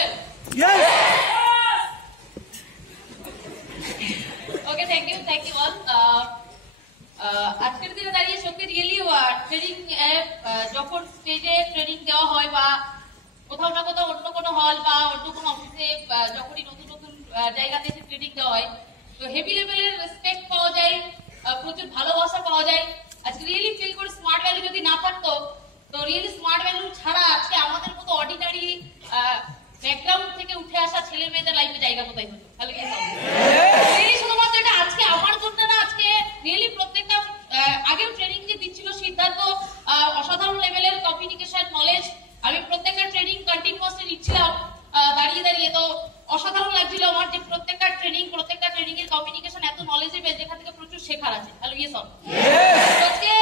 level? Yes. Okay, thank you all. আজকের দিনে দাঁড়িয়ে সত্যি রিয়েলি ট্রেনিং যখন স্টেজে ট্রেনিং দেওয়া হয় বা কোথাও না কোথাও অন্য কোনো হল বা অন্য কোনো অফিসে যখনই নতুন নতুন জায়গাতে এসে ট্রেনিং দেওয়া হয় তো হেভি লেভেলের রেসপেক্ট পাওয়া যায়, প্রচুর ভালোবাসা পাওয়া যায়। আজকে রিয়েলি ফিল করে স্মার্ট ভ্যালু যদি না থাকতো তো রিয়েলি স্মার্ট ভ্যালু ছাড়া আজকে আমাদের মতো অর্ডিনারি ব্যাকগ্রাউন্ড থেকে উঠে আসা ছেলে মেয়েদের লাইফে জায়গা কোথায় হতো? তাহলে শুধুমাত্র এটা আজকে আমার জন্য না, আজকে রিয়েলি প্রত্যেকটা আগেও ট্রেনিং যে দিচ্ছিল সিদ্ধার্থ অসাধারণ লেভেলের কমিউনিকেশন নলেজ, আমি প্রত্যেকটা ট্রেনিং কন্টিনিউয়াসলি নিচ্ছিলাম দাঁড়িয়ে দাঁড়িয়ে, তো অসাধারণ লাগছিল আমার যে প্রত্যেকটা ট্রেনিং এর কমিউনিকেশন এত নলেজেবল যেখান থেকে প্রচুর শেখার আছে। Hello yes all. আজকে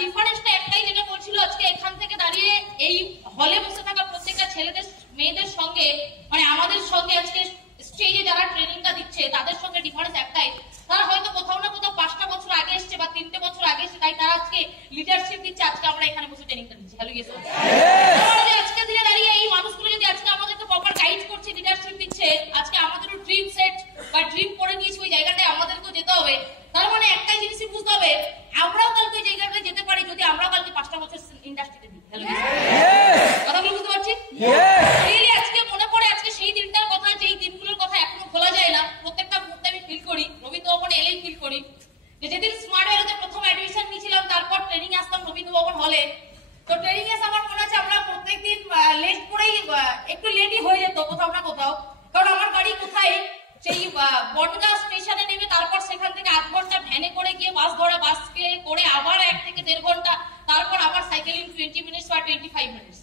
ডিফারেন্সটা একটাই, যেটা বলছিল আজকে এখান থেকে দাঁড়িয়ে এই হলে বসে থাকা প্রত্যেকটা ছেলেদের মেয়েদের সঙ্গে মানে আমাদের সঙ্গে আজকে স্টেজে যারা ট্রেনিংটা দিচ্ছে তাদের সঙ্গে ডিফারেন্স একটাই, তারা হয়তো কোথাও না কোথাও 5টা বছর আগে এসছে বা 3টে বছর আগে এসছে, তাই তারা আজকে লিডারশিপ দিচ্ছে। আজকে আমরা এখানে বসে ট্রেনিংটা দিচ্ছি। Hello yes all. আজকে দিনে দাঁড়িয়ে এই মানুষগুলো যদি আজকে আমাদেরকে প্রপার গাইড করছে, লিডারশিপ দিচ্ছে, আজকে আমাদেরও ড্রিম সেট বা ড্রিম করে নিয়েছি ওই জায়গাটায় আমাদেরকেও যেতে হবে, তার মানে একটাই জিনিসই বুঝতে হবে আমরাও কালকে ওই জায়গাটায় যেতে পারি যদি আমরা কালকে 5টা বছর ইন্ডাস্ট্রিতে দিই। হ্যালো কথাগুলো বুঝতে পারছি? রিয়েলি আজকে মনে পড়ে আজকে সেই দিনটার কথা, যেই দিনগুলোর কথা এখনো ভোলা যায় না। প্রত্যেকটা মুহূর্তে আমি ফিল করি, রবীন্দ্র ভবনে এলেই ফিল করি যে যেদিন স্মার্ট ভ্যালুতে প্রথম অ্যাডমিশন নিয়েছিলাম, তারপর ট্রেনিং আসতাম রবীন্দ্র ভবন হলে। তো ট্রেনিং এসে আমার মনে আছে আমরা প্রত্যেকদিন লেট করেই একটু লেটই হয়ে যেত কোথাও না কোথাও, কারণ আমার বাড়ি কোথায় সেই বনগাঁ স্টেশনে নেমে তারপর সেখান থেকে 8 ঘন্টা ভ্যানে করে গিয়ে বাস ধরা, বাসকে করে আবার 1 থেকে 1.5 ঘন্টা, তারপর আবার সাইকেলিং 20 মিনিটস বা 25 মিনিটস।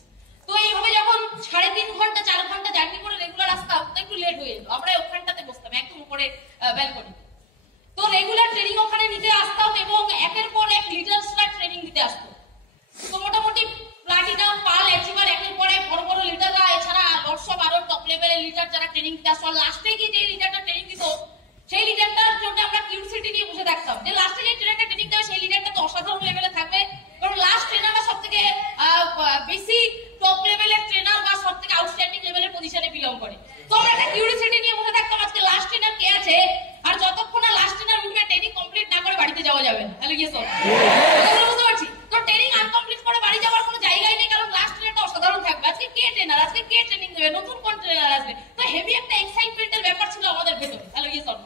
তো এইভাবে যখন 3.5 ঘন্টা 4 ঘন্টা জার্নি করে রেগুলার আসতাম তো একটু লেট হয়ে যেত। আমরা ওখানটাতে বসতাম একদম উপরে ব্যালকনি। তো রেগুলার ট্রেনিং ওখানে নিতে আসতাম এবং একের পর এক লিডার্সরা ট্রেনিং দিতে আসতো। তো মোটামুটি প্লাটিনাম, পাল, অ্যাচিভার একের পর এক বড় বড় লিডাররা, এছাড়া লটস অফ আরো টপ লেভেলের লিডার যারা ট্রেনিং দিতে আসতো। লাস্টে গিয়ে যে লিডারটা ট্রেনিং দিত সেই লিডারটার জন্য আমরা কিউরিওসিটি নিয়ে বসে থাকতাম যে লাস্টে যে ট্রেনারটা ট্রেনিং দেবে সেই লিডারটা তো অসাধারণ লেভেলে থাকবে, কারণ লাস্ট ট্রেনাররা সব থেকে বেশি টপ লেভেলের ট্রেনার বা সব থেকে আউটস্ট্যান্ডিং লেভেলের পজিশনে বিলং করে। তো আমরা একটা কিউরিওসিটি নিয়ে বসে থাকতাম আজকে লাস্ট ট্রেনার কে আছে, আর যতক্ষণ না লাস্ট ট্রেনার উঠবে ট্রেনিং কমপ্লিট না করে বাড়িতে যাওয়া যাবে না। Hello yes all. বুঝতে পারছি? তো ট্রেনিং আনকমপ্লিট করে বাড়ি যাওয়ার কোনো জায়গাই নেই, কারণ লাস্ট ট্রেনারটা অসাধারণ থাকবে। আজকে কে ট্রেনার, আজকে কে ট্রেনিং দেবে, নতুন কোন ট্রেনার আসবে, তো হেভি একটা এক্সাইটমেন্টের ব্যাপার ছিল আমাদের ভেতরে। Hello yes all.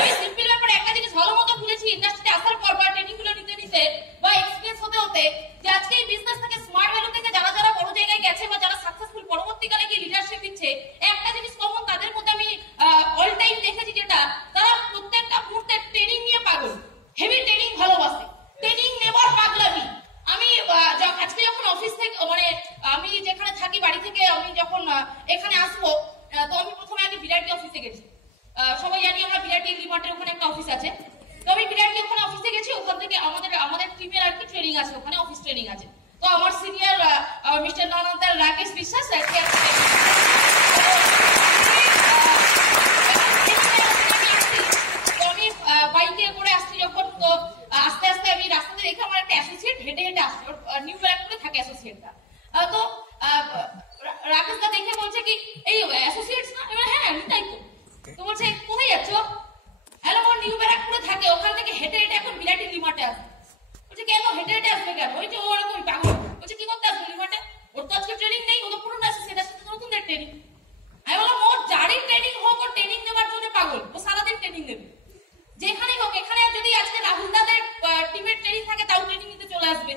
আমি সিম্পল ব্যাপারে একটা জিনিস ভালো মতো ভুলেছি ইন্ডাস্ট্রিতে আসার পর বা ট্রেনিং গুলো নিতে নিতে বা এক্সপেরিয়েন্স হতে হতে, যে আজকে এই বিজনেস থেকে স্মার্ট ভ্যালু থেকে যারা যারা বড় জায়গায় গেছে বা যারা সাকসেসফুল পরবর্তীকালে গিয়ে লিডারশিপ দিচ্ছে, একটা জিনিস কমন তাদের মধ্যে আমি অল টাইম দেখেছি, যেটা তারা প্রত্যেকটা মুহূর্তে ট্রেনিং নিয়ে পাগল, হেভি ট্রেনিং ভালোবাসে, ট্রেনিং নেবার পাগলামি। আমি আজকে যখন অফিস থেকে মানে আমি যেখানে থাকি বাড়ি থেকে আমি যখন এখানে আসবো, তো আমি প্রথমে আগে বিরাটি অফিসে গেছি। সবাই জানি আমরা বিরাটি লিমার্টের ওখানে একটা অফিস আছে, তো আমি বিরাটি ওখানে অফিসে গেছি। ওখান থেকে আমাদের টিমের আর কি ট্রেনিং আছে, ওখানে অফিস ট্রেনিং আছে। তো আমার সিনিয়র মিস্টার নানান্দার রাকেশ বিশ্বাস বাইকে করে আসছি যখন, তো আস্তে আস্তে আমি রাস্তাতে দেখে আমার একটা অ্যাসোসিয়েট হেঁটে হেঁটে আসছে, নিউ ব্যারাকপুরে থাকে অ্যাসোসিয়েটটা। তো রাকেশদা দেখে বলছে কি এই অ্যাসোসিয়েটস না? এবার হ্যাঁ তাই তো। তো বলছে কোথায় যাচ্ছ? হ্যালো আমার নিউ ব্যারাকপুরে থাকে, ওখান থেকে হেঁটে হেঁটে এখন বিরাটি লিমার্টে আসবে। বলছে কেন হেঁটে হেঁটে আসবে কেন? ওই যে ওরকম পাগল। বলছে কি করতে আসবে লিমার্টে? ওর তো আজকে ট্রেনিং নেই, ও তো পুরনো অ্যাসোসিয়েট, আসছে নতুনদের ট্রেনিং। আমি বললাম ওর যারই ট্রেনিং হোক, ওর ট্রেনিং নেওয়ার জন্য পাগল, ও সারাদিন ট্রেনিং নেবে যেখানেই হোক। এখানে যদি আজকে রাহুল দাদের টিমের ট্রেনিং থাকে তাও ট্রেনিং নিতে চলে আসবে,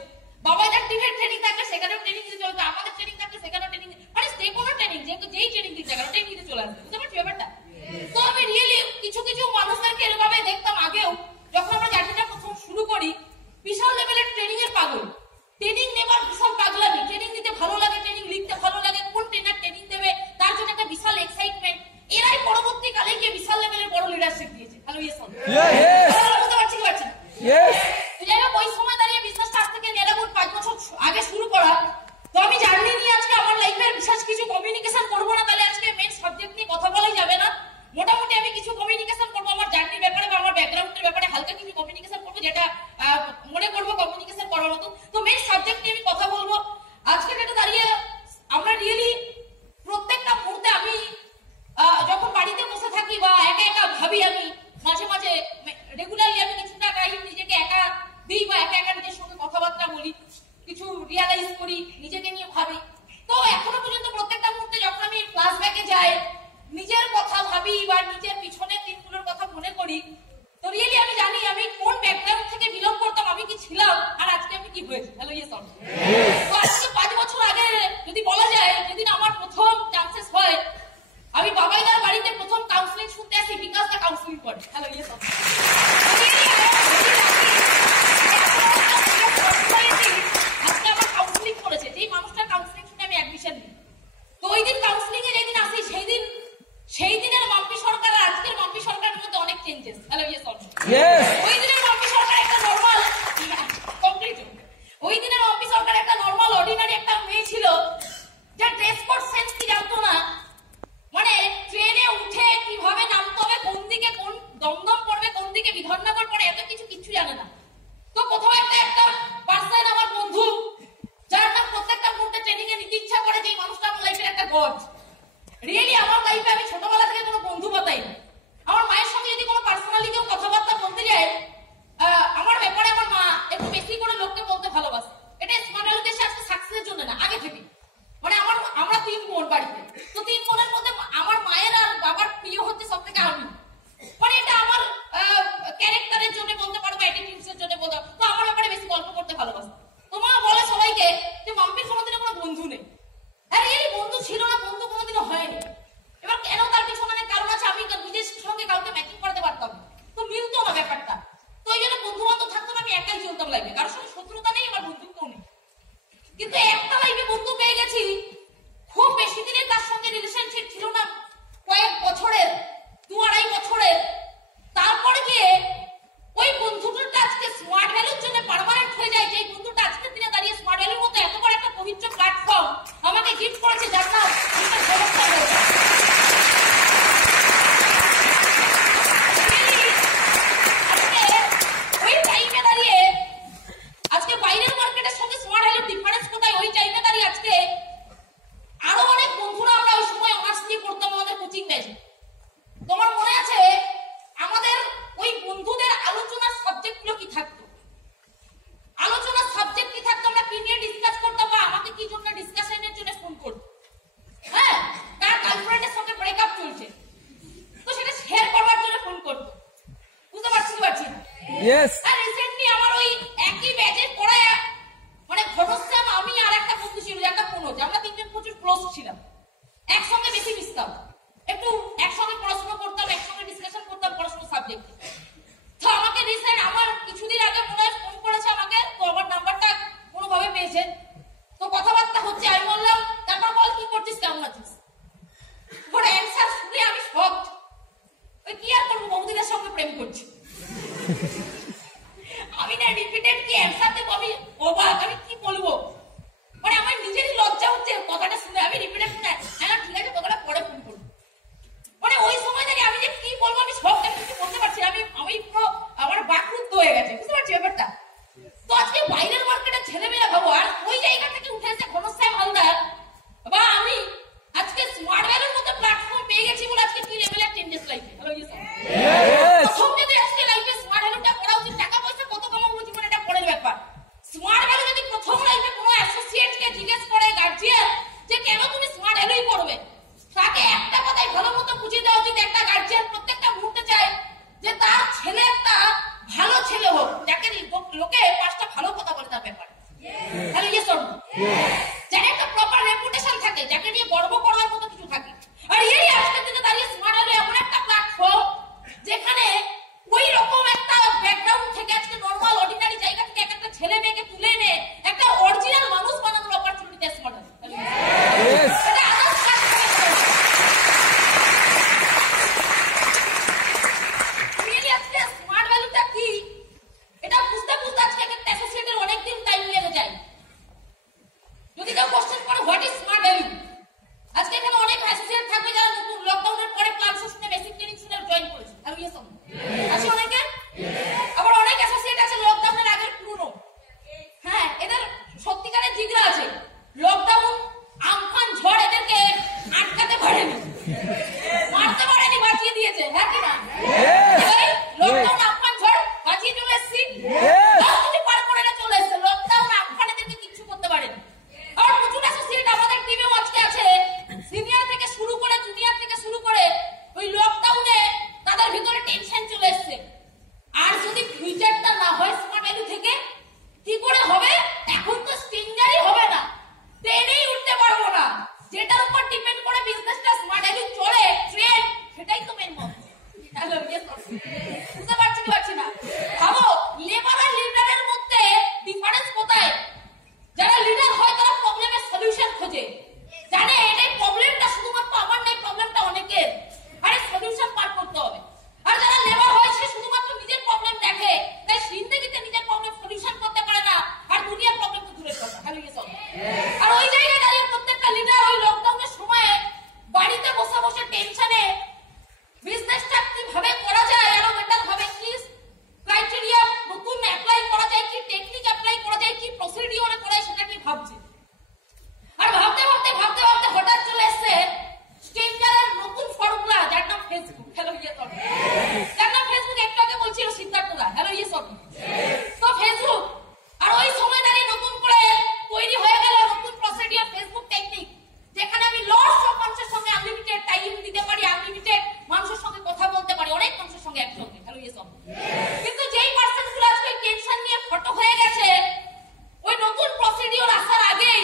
বাবাইদার টিমের ট্রেনিং থাকলে সেখানেও ট্রেনিং নিতে চলে আসবে, আমাদের ট্রেনিং থাকলে সেখানেও ট্রেনিং, মানে যে কোনো ট্রেনিং যেই ট্রেনিং দিতে গেল ট্রেনিং নিতে চলে আসবে। বুঝতে পারছি ব্যাপারটা? তো আমি রিয়েলি কিছু কিছু মানুষদেরকে এভাবে দেখতাম আগেও, যখন আমরা জার্নিটা প্রথম শুরু করি, বিশাল লেভেলের ট্রেনিং এর পাগল, ট্রেনিং নেবার বিশাল পাগলামি, ট্রেনিং দিতে ভালো লাগে, ট্রেনিং লিখতে ভালো লাগে, কোন ট্রেনার ট্রেনিং দেবে তার জন্য একটা বিশাল এক্সাইটমেন্ট। এরাই পরবর্তীকালে গিয়ে বিশাল লেভেলের বড় লিডারশিপ দিয়েছে। Hello yes all. বুঝতে পারছি কি পারছি? যাই হোক ওই সময় দাঁড়িয়ে বিজনেসটা আজ থেকে 5 বছর আগে শুরু করা। তো আমি জার্নি নিয়ে আজকে আমার লাইফের বিশেষ কিছু কমিউনিকেশন করবো না, তাহলে আজকে মেন সাবজেক্ট নিয়ে কথা যায়, নিজের কথা ভাবি বা নিজের পিছনের দিনগুলোর কথা মনে করি, তো রিয়েলি আমি জানি আমি কোন ব্যাকগ্রাউন্ড থেকে বিলং করতাম, আমি কি ছিলাম, আর আজকে আমি কি হয়েছি। Hello yes or? তো আজকে 5 বছর আগে যদি বলা যায়, যেদিন আমার প্রথম চান্সেস হয়, আমি বাবাইদার বাড়িতে প্রথম কাউন্সিলিং শুনতে আসি, বিকাশ দা কাউন্সিলিং করে। Hello yes or? আজকে আমার কাউন্সিলিং করেছে, যেই মানুষটার কাউন্সিলিং শুনে আমি অ্যাডমিশন নিই। তো ওই দিন কাউন্সিলিং এ যেদিন আসি, সেই দিনের মাম্পি সরকার আর আজকের মাম্পি সরকারের মধ্যে অনেক চেঞ্জেস। Hello yes or? ওই দিনের মাম্পি সরকার একটা নরমাল কমপ্লিট, ওই দিনের মাম্পি সরকার একটা নরমাল অর্ডিনারি একটা মেয়ে ছিল, যে ড্রেস কোড সেন্স কি জানতো না, মানে ট্রেনে উঠে কিভাবে নামতে হবে, কোন দিকে কোন দমদম পড়বে, কোন দিকে বিধাননগর পড়ে, এত কিছু জানে না। তো কোথাও একটা পার্সন, আমার বন্ধু, যার নাম প্রত্যেকটা মুহূর্তে ট্রেনিং এ নিতে ইচ্ছা করে, যে মানুষটা আমার লাইফের একটা গড। রিয়েলি আমার লাইফে আমি ছোটবেলা থেকে কোনো বন্ধু পাতাই না। আমার মায়ের সঙ্গে যদি কোনো পার্সোনালি কেউ কথাবার্তা বলতে যায়, আমার ব্যাপারে আমার মা একটু বেশি করে লোককে বলতে ভালোবাসে। এটা স্মার্ট ভ্যালু দেশে আজকে সাকসেসের জন্য না, আগে থেকে। মানে আমরা 3 বোন বাড়িতে, তো 3 বোনের মধ্যে আমার মায়ের আর বাবার প্রিয় হচ্ছে সব থেকে আমি। মানে এটা আমার ক্যারেক্টারের জন্য বলতে পারবো, অ্যাটিটিউডসের জন্য বলতে পারবো। তো আমার ব্যাপারে বেশি গল্প করতে ভালোবাসে। তো মা বলে সবাইকে যে মাম্পির কোনোদিনও কোনো বন্ধু নেই। হ্যাঁ রিয়েলি বন্ধু ছিল না, বন্ধু কোনোদিনও হয়নি। এবার কেন তার পিছনে অনেক কারণ আছে, আমি নিজের সঙ্গে কাউকে ম্যাচিং করতে পারতাম, তো মিলতো না ব্যাপারটা। তো এই জন্য বন্ধু বান্ধব থাকতো না, আমি একাই চলতাম লাইফে, কারোর সঙ্গে শত্রুতা নেই, আমার বন্ধুত্বও নেই। কিন্তু একটা লাইফে বন্ধু পেয়ে গেছি, খুব বেশি দিনের তার সঙ্গে রিলেশনশিপ ছিল না, কয়েক বছরের, 2-2.5 বছরের। তারপরে গিয়ে ওই বন্ধুটা আজকে স্মার্ট ভ্যালুর জন্য পার্মানেন্ট হয়ে যায়, যে বন্ধুটা আজকের দিনে দাঁড়িয়ে স্মার্ট ভ্যালুর মতো এত বড় একটা পবিত্র প্ল্যাটফর্ম আমাকে গিফট করেছে, যার নাম ওই টাইমে দাঁড়িয়ে আজকে বাইরের মার্কেটের সঙ্গে স্মার্ট ভ্যালুর ডিফারেন্স কোথায়, ওই টাইমে দাঁড়িয়ে আজকে আরো অনেক বন্ধুরা আমরা ওই সময় অনার্স নিয়ে পড়তাম আমাদের কোচিং ব্যাচে। তোমার মনে আছে আমাদের ওই বন্ধুদের আলোচনার সাবজেক্ট গুলো কি থাকতো? আলোচনার সাবজেক্ট কি থাকতো? আমরা কি নিয়ে ডিসকাস করতাম, বা আমাকে কি জন্য ডিসকাশনের জন্য ফোন করতো? হ্যাঁ, তার গার্লফ্রেন্ডের সঙ্গে ব্রেকআপ চলছে, তো সেটা শেয়ার করবার জন্য ফোন করতো। বুঝতে পারছি না? ইয়েস। আর রিসেন্টলি আমার ওই একই ব্যাচে পড়া, মানে ঘটশ্যাম, আমি আর একটা বন্ধু ছিল, একটা মনোজ, আমরা 3 জন প্রচুর ক্লোজ ছিলাম, একসঙ্গে বেশি মিশতাম, একটু একসঙ্গে পড়াশোনা করতাম, একসঙ্গে ডিসকাশন করতাম পড়াশোনার সাবজেক্ট। তো আমাকে রিসেন্ট আমার কিছুদিন আগে মনে হয় ফোন করেছে আমাকে, তো আমার নাম্বারটা কোনোভাবে পেয়েছে, তো কথাবার্তা হচ্ছে। আমি বললাম, তারপর বল কি করছিস, কেমন আছিস? ওর অ্যান্সার শুনে আমি শকড। ওই কি আর করবো, বৌদিদের সঙ্গে প্রেম করছি। আমি না রিপিটেড কি অ্যান্সার দেবো, আমি অবাক, আমি কি বলবো, মানে আমার নিজেরই লজ্জা হচ্ছে কথাটা শুনে। আমি রিপিটেড শুনে, হ্যাঁ ঠিক আছে, কথাটা পরে ফোন করবো। মানে ওই সময় থেকে আমি যে কি বলবো, আমি সব কিছু বলতে পারছি, আমি পুরো আমার বাকরুদ্ধ হয়ে গেছে। বুঝতে পারছি ব্যাপারটা? তো আজকে বাইরের মার্কেটের ছেলেমেয়েরা ভাবো, আর ওই জায়গা থেকে উঠে এসে ঘনশ্যাম হালদার বা আমি আজকে স্মার্ট ভ্যালুর মতো প্ল্যাটফর্ম পেয়ে গেছি বলে আজকে কি লেভেলের চেঞ্জেস লাইফে। হ্যালো প্রথম যদি আজকে লাইফে স্মার্ট ভ্যালুটা করা উচিত, টাকা পয়সা কত কামাবো জীবনে এটা পরের ব্যাপার। স্মার্ট ভ্যালু যদি প্রথম লাইফে কোনো অ্যাসোসিয়েটকে জিজ্ঞেস করে গার্জিয়ান যে কেন তুমি স্মার্ট ভ্যালুই করবে, ডিপেন্ড করে বিজনেসটা স্মার্ট ভ্যালু চলে ট্রেন্ড, সেটাই তো মেন মন্ত্র। হ্যালো ইয়েস বুঝতে পারছি না? ভাবো লেবার আর লিডারের মধ্যে ডিফারেন্স কোথায়? যারা লিডার হয় তারা প্রবলেমের সলিউশন খোঁজে, জানে এটাই প্রবলেমটা শুধুমাত্র আমার নাই, প্রবলেমটা অনেকের, আরে সলিউশন পার করতে হবে। আর যারা লেবার হয় সে শুধুমাত্র নিজের প্রবলেম দেখে, তাই জিন্দেগিতে নিজের প্রবলেম সলিউশন করতে পারে না, আর দুনিয়ার প্রবলেম তো দূরের কথা। Hello yes. আর ওই জায়গায় দাঁড়িয়ে প্রত্যেকটা লিডার ওই লকডাউনের সময়ে বাড়িতে বসে বসে টেনশনে বিজনেসটা কিভাবে করা যায়, আরো বেটার ভাবে কি ক্রাইটেরিয়া নতুন অ্যাপ্লাই করা যায়, কি টেকনিক অ্যাপ্লাই করা যায়, কি প্রসিডিওরে করা যায় সেটা কি ভাবছে। আর ভাবতে হঠাৎ চলে এসেছে স্ট্রেঞ্জারের নতুন ফর্মুলা, যার নাম ফেসবুক। Hello yes. যার নাম ফেসবুক একটু আগে বলছিল সিদ্ধার্থরা। Hello yes. তো ফেসবুক, আর ওই সময় দাঁড়িয়ে নতুন করে তৈরি হয়ে গেল নতুন প্রসিডিওর ফেসবুক টেকনিক, যেখানে আমি লটস অফ মানুষের সঙ্গে আনলিমিটেড টাইম দিতে পারি, আনলিমিটেড মানুষের সঙ্গে কথা বলতে পারি, অনেক মানুষের সঙ্গে একসঙ্গে। Hello yes. কিন্তু যেই পার্সনগুলো আজকে টেনশন নিয়ে ফটো হয়ে গেছে ওই নতুন প্রসিডিওর আসার আগেই,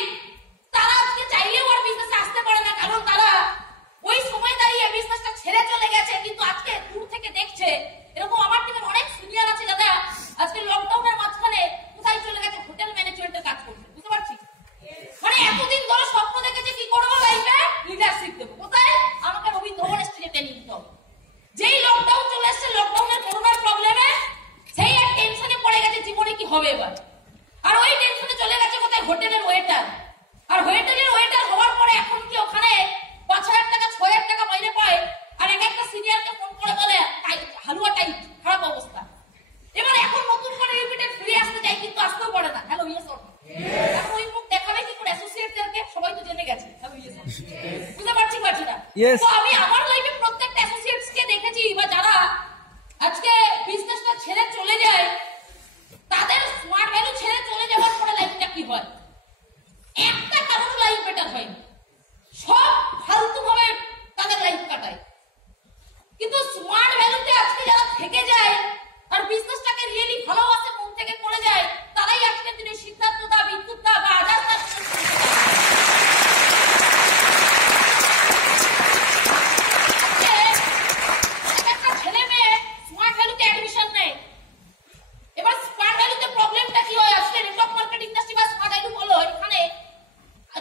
তারা আজকে চাইলেও আর বিজনেসে আসতে পারে না, কারণ তারা ওই সময় দাঁড়িয়ে বিজনেসটা ছেড়ে চলে গেছে। কিন্তু আজকে দূর থেকে দেখছে, এরকম আমার টিমের অনেক সিনিয়র আছে দাদা, আজকে লকডাউনের মাঝখানে কোথায় চলে গেছে, হোটেল ম্যানেজমেন্টের কাজ করছে। বুঝতে পারছি? মানে এতদিন ধরে স্বপ্ন দেখেছে কি করবো লাইফে, লিডারশিপ দেবো, কোথায় আমাকে রবীন্দ্র ভবন স্টেজে ট্রেনিং দিতে হবে। যেই লকডাউন চলে এসছে, লকডাউনের করোনার প্রবলেমে সেই এক টেনশনে পড়ে গেছে জীবনে কি হবে এবার। আর ওই টেনশনে চলে গেছে কোথায়, হোটেলের ওয়েটার। আর হোটেলের ওয়েটার হওয়ার পরে এখন কি ওখানে 5,000 টাকা 6,000 টাকা মাইনে পায়, আর একটা সিনিয়রকে ফোন করে বলে হালুয়া টাইট, খারাপ অবস্থা। এবার এখন নতুন করে রিপিটেড ফিরে আসতে চাই, কিন্তু আসতেও পারে না। Hello yes. এখন ওই মুখ দেখাবে কি করে অ্যাসোসিয়েটদেরকে, সবাই তো জেনে গেছে। Hello yes. বুঝতে পারছি না? তো আমি আমার লাইফে প্রত্যেকটা অ্যাসোসিয়েটসকে দেখেছি, বা যারা আজকে বিজনেসটা ছেড়ে চলে যায়, তাদের স্মার্ট ভ্যালু ছেড়ে চলে যাওয়ার পরে লাইফটা কি হয়, একটা কারণ লাইফ বেটার হয়, সব ফালতু ভাবে তাদের লাইফ কাটায়। কিন্তু স্মার্ট ভ্যালুতে আজকে যারা থেকে যায় আর বিজনেসটাকে রিয়েলি ভালোবাসে, মন থেকে করে যায়, তারাই আজকের দিনে সিদ্ধার্থ দা, বিদ্যুৎ দা বা আজাদ দা। একটা ছেলে মেয়ে স্মার্ট ভ্যালুতে অ্যাডমিশন নেয়, এবার স্মার্ট ভ্যালুতে প্রবলেমটা কি হয়, আজকে নেটওয়ার্ক মার্কেট ইন্ডাস্ট্রি বা স্মার্ট ভ্যালু বলো, এখানে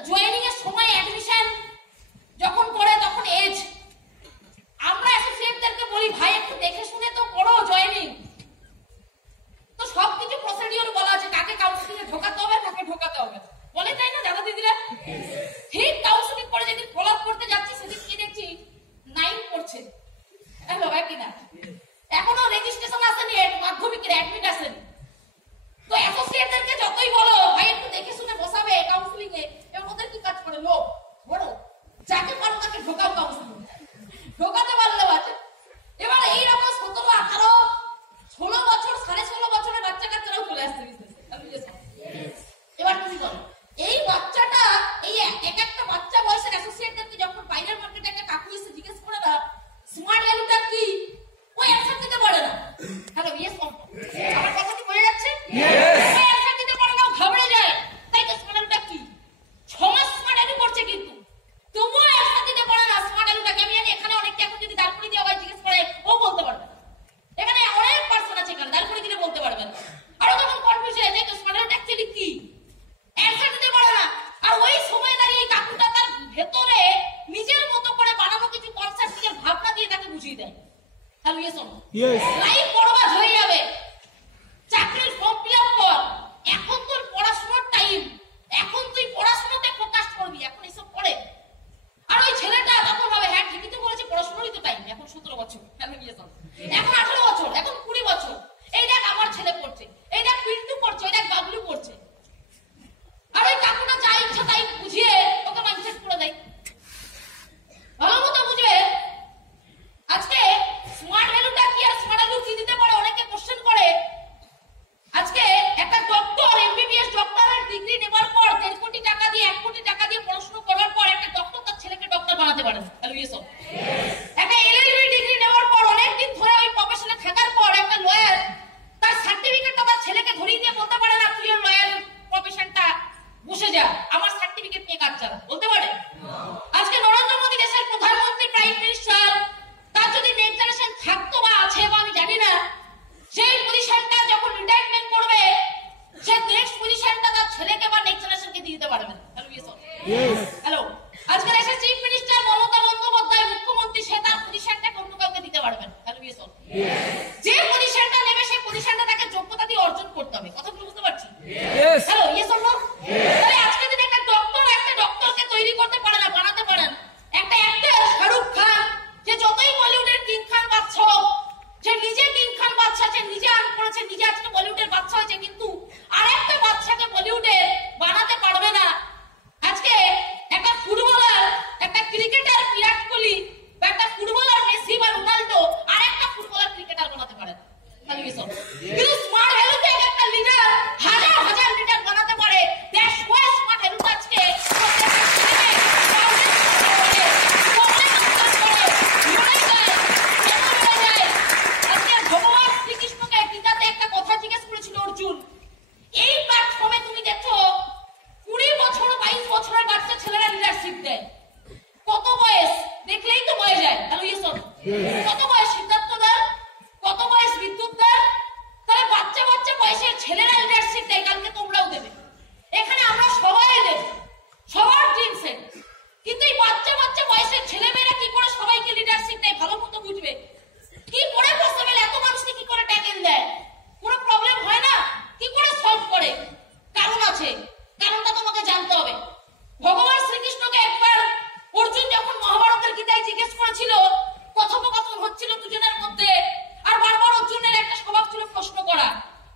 জয়েনিং এর সময় অ্যাডমিশন যখন করে তখন এজ, আমরা অ্যাসোসিয়েটদেরকে বলি ভাই একটু দেখে শুনে তো করো জয়েনিং। তো সবকিছু প্রসিডিওর বলা আছে, কাকে কাউন্সিলিং এ ঢোকাতে হবে, কাকে ঢোকাতে হবে, বলে তাই না দাদা দিদিরা? ঠিক কাউন্সিলিং করে যেদিন ফলো আপ করতে যাচ্ছি সেদিন কি দেখছি 9 পড়ছে। হ্যালো ভাই কিনা, এখনো রেজিস্ট্রেশন আসেনি, মাধ্যমিকের অ্যাডমিট আসেনি। তো অ্যাসোসিয়েটদেরকে যতই বলো ভাই একটু দেখে শুনে বসাবে কাউন্সিলিং এ, এবং ওদের কি কাজ করে, লোক বড় যাকে পারো তাকে ঢোকাও কাউন্সিলিং, ঢোকাতে পারলেও আছে। এবার এইরকম 17, 18, 16 বছর 16.5 বছরের বাচ্চা কাচ্চারাও চলে আসছে বিজনেসে। এবার তুমি বলো এই বাচ্চাটা, এই এক একটা বাচ্চা বয়সের অ্যাসোসিয়েটদেরকে যখন বাইরের মার্কেটে একটা কাকু এসে জিজ্ঞেস করে না স্মার্ট ভ্যালুটা কি, ওই অ্যান্সার দিতে পারে না। Hello yes. আমার কথা কি বোঝা যাচ্ছে? অ্যান্সার দিতে পারে না, ঘাবড়ে যায়। তাই তো স্মার্ট ভ্যালুটা কি, 6 মাস স্মার্ট ভ্যালু করছে কিন্তু তবুও অ্যান্সার দিতে পারে না স্মার্ট ভ্যালুটাকে। আমি এখানে অনেককে এখন যদি দালপুরি দিয়ে আবার জিজ্ঞেস করে ও বলতে পারবে না। এখানে অনেক পার্সন আছে এখানে দালপুরি দিলে বলতে পারবে না, আরো তখন কনফিউজ হয়ে যায় তো স্মার্ট ভ্যালুটা অ্যাকচুয়ালি কি, অ্যান্সার দিতে পারে না। আর ওই সময় দাঁড়িয়ে কাকুটা তার ভেতরে নিজের মতো করে বানানো কিছু কনসেপ্ট, নিজের ভাবনা দিয়ে তাকে বুঝিয়ে দেয়। Hello yes. লাইফ বরবাদ হয়ে যাবে। চাকরির ফর্ম ফিল আপ কর, এখন তোর পড়াশোনার টাইম, এখন তুই পড়াশোনাতে ফোকাস করবি, এখন এসব করে। আর ওই ছেলেটা তখন ভাবে হ্যাঁ ঠিকই তো বলেছে, পড়াশোনারই তো টাইম, এখন 17 বছর, এখন 18 বছর, এখন 20 বছর, এই দেখ আমার ছেলে পড়ছে, এই দেখ পিন্টু পড়ছে, এই দেখ বাবলু পড়ছে। আর ওই কাকুটা যা ইচ্ছা তাই বুঝিয়ে ওকে মাইন্ডসেট করে দেয়, ভালো মতো বুঝবে। আজকে স্মার্ট ভ্যালুটা কি আর স্মার্ট ভ্যালু কি দিতে পারে, অনেকে কোশ্চেন করে। আজকে একটা ডক্টর, এমবিবিএস ডক্টরের ডিগ্রি নেবার পর 1.5 কোটি টাকা দিয়ে 1 কোটি টাকা দিয়ে পড়াশোনা করার পর একটা ডক্টর তার ছেলেকে ডক্টর বানাতে পারে। Hello yes. একটা এলএলবি ডিগ্রি নেওয়ার পর অনেকদিন ধরে ওই প্রফেশনে থাকার পর একটা লয়ার তার সার্টিফিকেটটা তার ছেলেকে ধরিয়ে দিয়ে বলতে পারে না তুই লয়ার প্রফেশনটা বসে যা, আমার সার্টিফিকেট নিয়ে কাজ চালা, বলতে পারে? আজকে নরেন্দ্র যে পজিশনটা নেবে সেই পজিশনটা তাকে যোগ্যতা দিয়ে অর্জন করতে হবে। কথাগুলো বুঝতে পারছি? Hello, yes or no? তাহলে আজকে যদি একটা ডক্টরকে তৈরি করতে পারে না, বানাতে পারে না, একটা অ্যাক্টর শাহরুখ খান, যে যতই বলিউডের কিং খান বাদশা হোক, সে নিজে কিং খান বাদশা, সে নিজে আর্ন করেছে, নিজে আজকে বলিউডের বাদশা হয়েছে, কিন্তু আরেকটা বাদশাকে বলিউডে বানাতে পারবে না। আজকে একটা ফুটবলার, একটা ক্রিকেটার বিরাট কোহলি বা একটা ফুটবলার মেসি বা রোনাল্ডো আরেকটা ফুটবলার ক্রিকেটার বানাতে পারে না। কিন্তু স্মার্ট ভ্যালুতে একটা লিডার হাজার হাজার লিডার বানাতে পারে। দ্যাটস ওয়াই স্মার্ট ভ্যালু আজকে ভগবান শ্রীকৃষ্ণকে গীতাতে একটা কথা জিজ্ঞেস করেছিল অর্জুন। এই প্ল্যাটফর্মে তুমি দেখো 20 বছর 22 বছরের বাচ্চা ছেলেরা লিডারশিপ দেয়। কত বয়স দেখলেই তো বয়ে যায়। Hello, yes or? কত বয়স সিদ্ধার্থ দার, কত বয়স বিদ্যুৎ দার? তাহলে বাচ্চা বাচ্চা বয়সের ছেলেরা লিডারশিপ দেয়, কালকে তোমরাও দেবে। এখানে আমরা সবাই দেব, সবার ড্রিম সেট। কিন্তু এই বাচ্চা বাচ্চা বয়সের ছেলেমেয়েরা কি করে সবাইকে লিডারশিপ দেয় ভালো মতো বুঝবে। কি করে পসিবল? এত মানুষকে কি করে ট্যাকেল দেয়? কোনো প্রবলেম হয় না, কি করে সলভ করে? কারণ আছে, কারণটা তোমাকে জানতে হবে। ভগবান শ্রীকৃষ্ণকে একবার অর্জুন যখন মহাভারতের গীতায় জিজ্ঞেস করেছিল, কথোপকথন হচ্ছিল দুজনের মধ্যে, আর বারবার অর্জুনের একটা স্বভাব ছিল প্রশ্ন করা,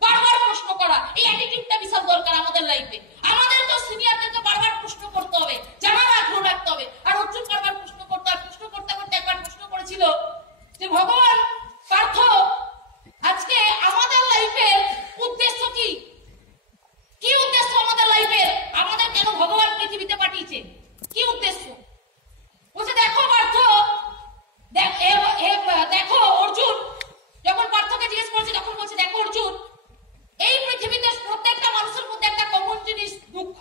বারবার প্রশ্ন করা। এই অ্যাটিটিউডটা বিশাল দরকার আমাদের লাইফে। আমাদের তো সিনিয়রদেরকে বারবার প্রশ্ন করতে হবে, জানার আগ্রহ রাখতে হবে। আর অর্জুন বারবার প্রশ্ন করতে হয়, প্রশ্ন করতে করতে একবার প্রশ্ন করেছিল যে ভগবান পার্থ, আজকে আমাদের লাইফের উদ্দেশ্য কি? কি উদ্দেশ্য আমাদের লাইফের? আমাদের কেন ভগবান পৃথিবীতে পাঠিয়েছে? কি উদ্দেশ্য? বলছে দেখো পার্থ, দেখো অর্জুন যখন পার্থকে জিজ্ঞেস করেছে তখন বলছে দেখো অর্জুন, এই পৃথিবীতে প্রত্যেকটা মানুষের মধ্যে একটা কমন জিনিস দুঃখ।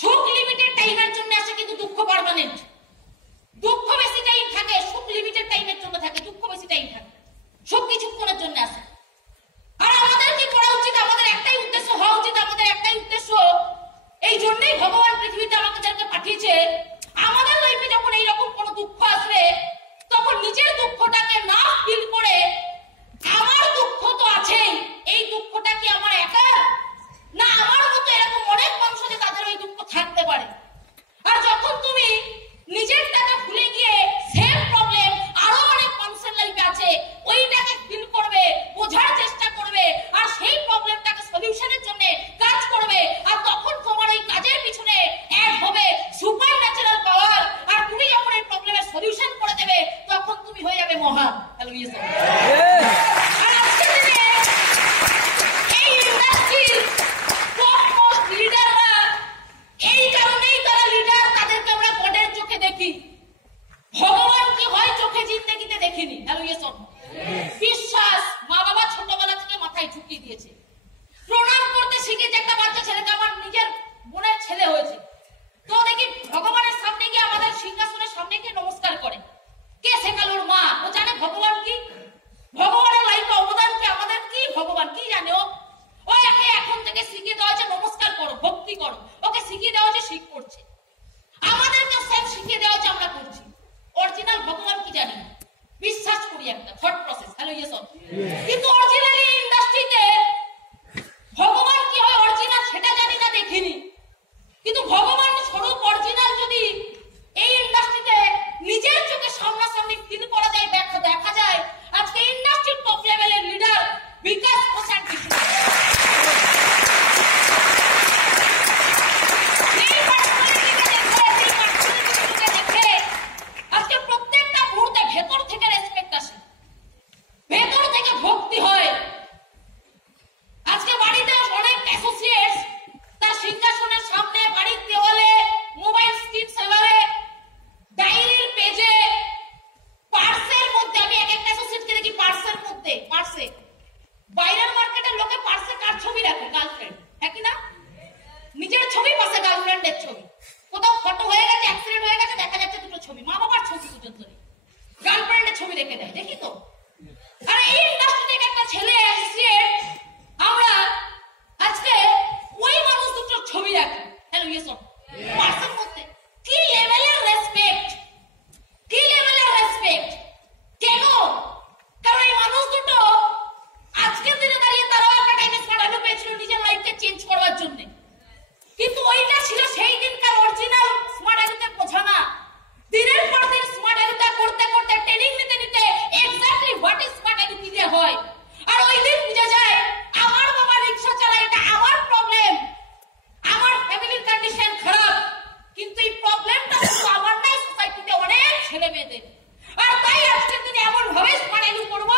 সুখ লিমিটেড টাইমের জন্য আসে, কিন্তু দুঃখ পার্মানেন্ট। দুঃখ বেশি টাইম থাকে, সুখ লিমিটেড টাইমের জন্য থাকে। দুঃখ বেশি টাইম থাকে, সুখ কিছুক্ষণের জন্য আসে। আর আমাদের কি করা উচিত? আমাদের একটাই উদ্দেশ্য হওয়া উচিত, আমাদের একটাই উদ্দেশ্য। এই জন্যই ভগবান পৃথিবীতে আমাদেরকে পাঠিয়েছে। আমাদের লাইফে যখন এইরকম কোনো দুঃখ আসবে, তখন নিজের দুঃখটাকে না ফিল করে আমার দুঃখ তো আছেই, এই দুঃখটা কি আমার একার না আমার মতো এরকম অনেক মানুষ আছে তাদের ওই দুঃখ থাকতে পারে। আর যখন তুমি নিজেরটাকে ভুলে গিয়ে সেম প্রবলেম আরো অনেক মানুষের লাইফে আছে ওইটাকে ফিল করবে, বোঝার চেষ্টা করবে, আর সেই প্রবলেমটাকে সলিউশনের জন্য কাজ করবে, আর তখন তোমার ওই কাজের পিছনে অ্যাড হবে সুপার ন্যাচারাল পাওয়ার। আর তুমি যখন এই প্রবলেমের সলিউশন করে দেবে, তখন তুমি হয়ে যাবে মহান। Hello, yes. আর আজকে দিনে এই ইন্ডাস্ট্রির টপ মোস্ট লিডাররা এই কারণেই তারা লিডার, তাদেরকে আমরা গডের চোখে দেখি। ভগবান কি হয় চোখে জিন্দেগিতে দেখিনি। Hello, yes or? বিশ্বাস মা বাবা ছোটবেলা থেকে মাথায় ঢুকিয়ে দিয়েছে। প্রণাম করতে শিখেছে একটা বাচ্চা ছেলেকে, আমার নিজের বোনের ছেলে হয়েছে তো দেখি ভগবানের সামনে গিয়ে, আমাদের সিংহাসনের সামনে গিয়ে নমস্কার করে। কে শেখালো? ওর মা। ও জানে ভগবান কি, ভগবানের লাইফে অবদান কি, আমাদের কি ভগবান কি জানে। ও একে এখন থেকে শিখিয়ে দেওয়া হয়েছে নমস্কার করো, ভক্তি করো। ওকে শিখিয়ে দেওয়া হয়েছে, শিখ করছে। আমাদেরকে সেম শিখিয়ে দেওয়া হয়েছে, আমরা করছি। অরিজিনাল ভগবান কি জানি, বিশ্বাস করি একটা thought process. Hello, yes or? কিন্তু অরিজিনালি ইন্ডাস্ট্রিতে ভগবান কি হয় অরিজিনাল সেটা জানি না, দেখিনি। কিন্তু ভগবান স্বরূপ অরিজিনাল যদি এই ইন্ডাস্ট্রিতে নিজের চোখে সামনাসামনি ফিল করা যায়, দেখা যায়, আজকে ইন্ডাস্ট্রির টপ লেভেলের লিডার বিকাশ প্রসাদ কিছু দেখে আজকে প্রত্যেকটা মুহূর্তে ভেতর থেকে রেসপেক্ট আসে, ভেতর থেকে ভক্তি হয়। মেয়েদের। আর তাই আজকের দিনে এমন ভাবে স্মার্ট এডু করবো,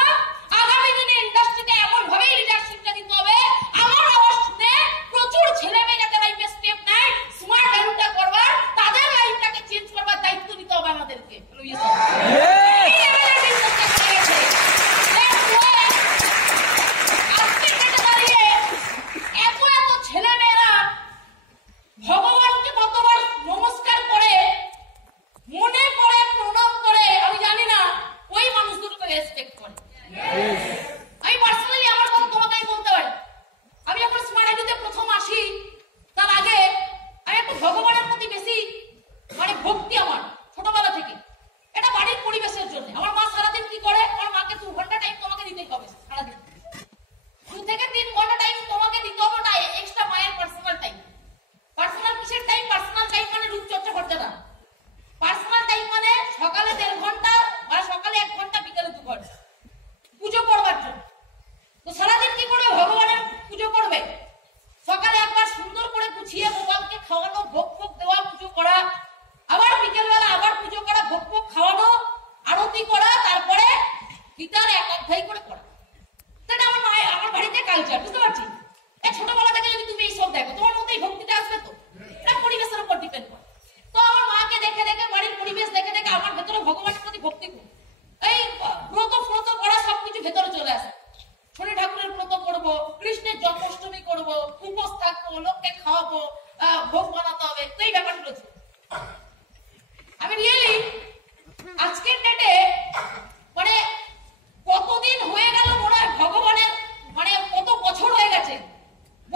আগামী দিনে ইন্ডাস্ট্রিতে এমন ভাবে লিডারশিপটা দিতে হবে, আমার আওয়াজ শুনে প্রচুর ছেলে মেয়ে যাতে লাইফে স্টেপ নেয়, স্মার্ট এডুটা করবার, তাদের লাইফটাকে চেঞ্জ করবার দায়িত্ব নিতে হবে আমাদেরকে। ভগবানকে কতবার নমস্কার করে, মনে করে, প্রণাম করে, আমি জানি না ওই মানুষগুলোকে রেসপেক্ট করে। আমি পার্সোনালি আমার কথা তোমাকে বলতে পারি, আমি যখন স্মার্ট এডুতে প্রথম আসি, তার আগে আমি একটু ভগবানের প্রতি বেশি ভক্তি আমার ছোটবেলা থেকে। এটা বাড়ির পরিবেশের জন্য। আমার মা সারাদিন কি করে, আমার মাকে 2 ঘন্টা টাইম তোমাকে দিতেই হবে সারাদিন, 2 থেকে 3 ঘন্টা টাইম তোমাকে দিতে হবে, না এক্সট্রা মায়ের পার্সোনাল টাইম। পার্সোনাল কিসের টাইম? পার্সোনাল টাইম মানে রূপচর্চা করতে না। পার্সোনাল টাইম মানে সকালে 1.5 ঘন্টা বা সকালে 1 ঘন্টা, বিকালে 2 ঘন্টা পুজো করবার জন্য। তো সারাদিন কি করবে? ভগবানের পুজো করবে। সকালে একবার সুন্দর করে গুছিয়ে ভগবানকে খাওয়ানো, ভোগ ফোগ দেওয়া, পুজো করা, আবার বিকেলবেলা আবার পুজো করা, ভোগ ফোগ খাওয়ানো, আরতি করা, তারপরে গীতার 1 অধ্যায় করে পড়া। সেটা আমার বাড়িতে কালচার, বুঝতে পারছি। ছোটবেলা থেকে যদি তুমি এইসব দেখো, তোমার মধ্যে এই ভক্তিটা আসবে তো? এটা পরিবেশের উপর ডিপেন্ড করে। তো আমার মাকে দেখে দেখে, বাড়ির পরিবেশ দেখে দেখে আমার ভেতরে ভগবানের প্রতি ভক্তি, এই ব্রত ফ্রত করা সবকিছু ভেতরে চলে আসে। শনি ঠাকুরের ব্রত করবো, কৃষ্ণের জন্মাষ্টমী করবো, উপোস থাকবো, লোককে খাওয়াবো, ভোগ বানাতে হবে, তো এই ব্যাপারগুলো ছিল। আমি রিয়েলি